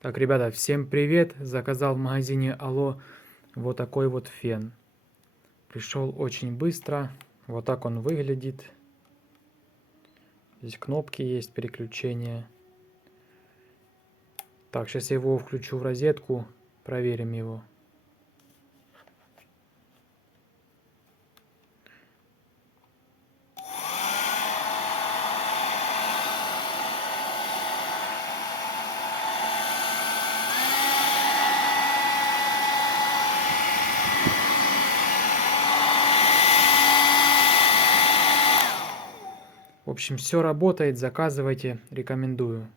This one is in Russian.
Так, ребята, всем привет! Заказал в магазине Алло вот такой вот фен. Пришел очень быстро. Вот так он выглядит. Здесь кнопки есть, переключения. Так, сейчас я его включу в розетку. Проверим его. В общем, все работает, заказывайте, рекомендую.